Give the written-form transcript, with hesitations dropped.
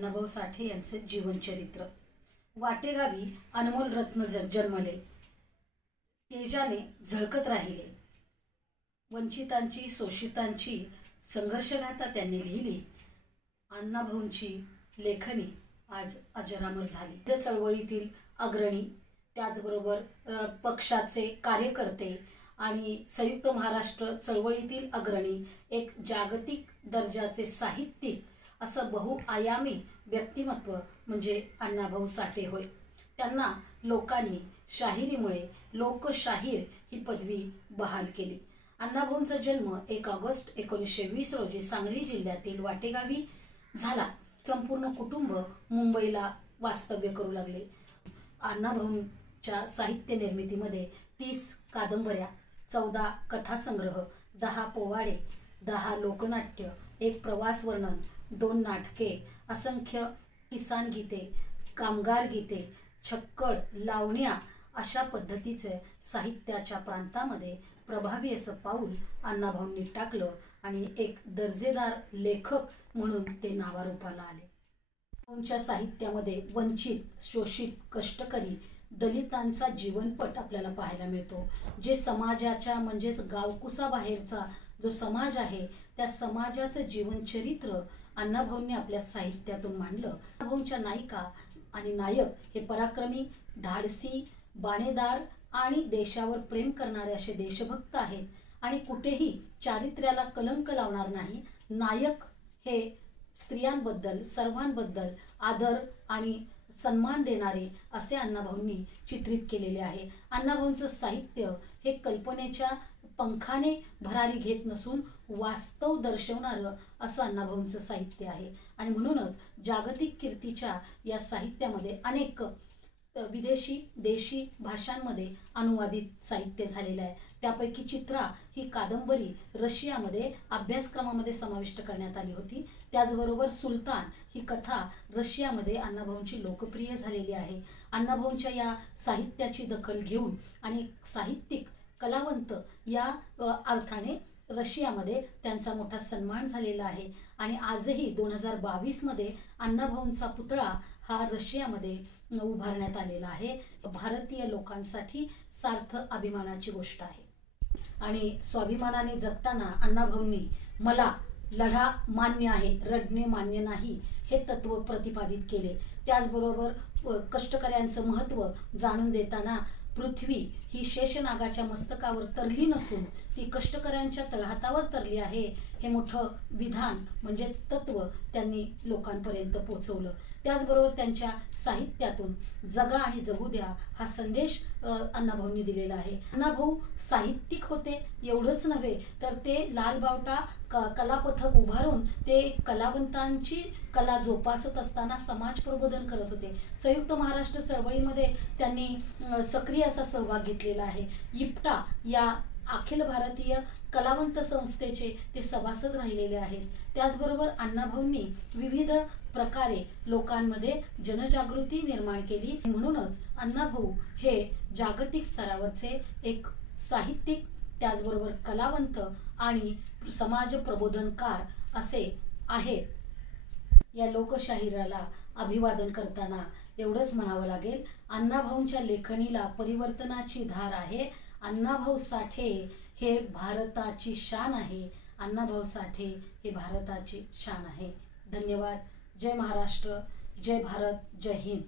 अण्णाभाऊ साठे यांचे जीवनचरित्र। वाटेगावी अनमोल रत्न जन्मले, तेजाने झळकत राहिले। वंचितांची शोषितांची संघर्षगाथा त्यांनी लिहिली। अण्णाभाऊंची लेखनी आज अजरामर झाली। त्या चळवळीतील अग्रणी, त्याचबरोबर पक्षाचे कार्यकर्ते आणि संयुक्त महाराष्ट्र चळवळीतील अग्रणी, एक जागतिक दर्जाचे साहित्यिक असं बहुआयामी व्यक्तिमत्व म्हणजे अण्णाभाऊ साठे होय। त्यांना लोकांनी शाहिरीमुळे लोकशाहीर ही पदवी बहाल केली। अण्णाभाऊंचा जन्म 1 ऑगस्ट 1920 रोजी सांगली जिल्ह्यातील वाटेगावी झाला। संपूर्ण कुटुंब मुंबईला वास्तव्य करू लागले। अण्णाभाऊंच्या साहित्य निर्मितीमध्ये 30 कादंबऱ्या, 14 कथासंग्रह, 10 पोवाडे, 10 लोकनाट्य, 1 प्रवास वर्णन, 2 नाटके, असंख्य किसान गीते, कामगार गीते, छक्कड, लावण्या अशा पद्धतीचे साहित्याच्या प्रांतामध्ये प्रभावी असं पाऊल अण्णाभाऊंनी टाकलं आणि एक दर्जेदार लेखक म्हणून ते नावारूपाला आले। अण्णाभाऊंच्या साहित्यामध्ये वंचित, शोषित, कष्टकरी, दलितांचा जीवनपट आपल्याला पाहायला मिळतो। जे समाजाच्या म्हणजेच गावकुसाबाहेरचा जो समाज आहे त्या समाजाचं जीवनचरित्र अण्णाभाऊंनी आपल्या साहित्यातून मांडलं। अण्णाभाऊंच्या नायिका आणि नायक हे पराक्रमी, धाडसी, बाणेदार आणि देशावर प्रेम करणारे असे देशभक्त आहेत आणि कुठेही चारित्र्याला कलंक लावणार नाही। नायक हे स्त्रियांबद्दल, सर्वांबद्दल आदर आणि सन्मान देणारे असे अण्णाभाऊंनी चित्रित केलेले आहे। अण्णाभाऊंचं साहित्य हे कल्पनेच्या पंखाने भरारी घेत नसून वास्तव दर्शवणारं असं अण्णाभाऊंचं साहित्य आहे आणि म्हणूनच जागतिक कीर्तीच्या या साहित्यामध्ये अनेक विदेशी, देशी भाषांमध्ये अनुवादित साहित्य झालेलं आहे। त्यापैकी चित्रा ही कादंबरी रशियामध्ये अभ्यासक्रमामध्ये समाविष्ट करण्यात आली होती। त्याचबरोबर सुलतान ही कथा रशियामध्ये अण्णाभाऊंची लोकप्रिय झालेली आहे। अण्णाभाऊंच्या या साहित्याची दखल घेऊन आणि साहित्यिक कलावंत या अर्थाने रशियामध्ये त्यांचा मोठा सन्मान झालेला आहे आणि आजही 2022 मध्ये अण्णाभाऊंचा पुतळा हा रशियामध्ये उभारण्यात आलेला आहे। भारतीय लोकांसाठी सार्थ अभिमानाची गोष्ट आहे आणि स्वाभिमानाने जगताना अण्णाभाऊंनी मला लढा मान्य आहे, रडणे मान्य नाही हे तत्व प्रतिपादित केले। त्याचबरोबर कष्टकऱ्यांचं महत्त्व जाणून देताना पृथ्वी ही शेषनागाच्या मस्तकावर तरली नसून ती कष्टकऱ्यांच्या तळहातावर तरली आहे हे मोठं विधान म्हणजेच तत्व त्यांनी लोकांपर्यंत पोहोचवलं। त्याचबरोबर त्यांच्या साहित्यातून जगा आणि जगू द्या हा संदेश अण्णाभाऊंनी दिलेला आहे। अण्णाभाऊ साहित्यिक होते एवढंच नव्हे तर ते लालबावटा कलापथक उभारून ते कलावंतांची कला जोपासत असताना समाज प्रबोधन करत होते। संयुक्त महाराष्ट्र चळवळीमध्ये त्यांनी सक्रिय असा सहभाग घेतलेला आहे। इप्टा या अखिल भारतीय कलावंत संस्थेचे ते सभासद राहिलेले आहेत। त्याचबरोबर अण्णाभाऊंनी विविध प्रकारे लोकांमध्ये जनजागृती निर्माण केली। म्हणूनच अण्णाभाऊ हे जागतिक स्तरावरचे एक साहित्यिक, त्याचबरोबर कलावंत आणि समाज प्रबोधनकार असे आहेत। या लोकशाहीराला अभिवादन करताना एवढंच म्हणावं लागेल, अण्णाभाऊंच्या लेखणीला परिवर्तनाची धार आहे। अण्णाभाऊ साठे हे भारताची शान आहे। अण्णाभाऊ साठे हे भारताची शान आहे। धन्यवाद। जय महाराष्ट्र, जय भारत, जय हिंद।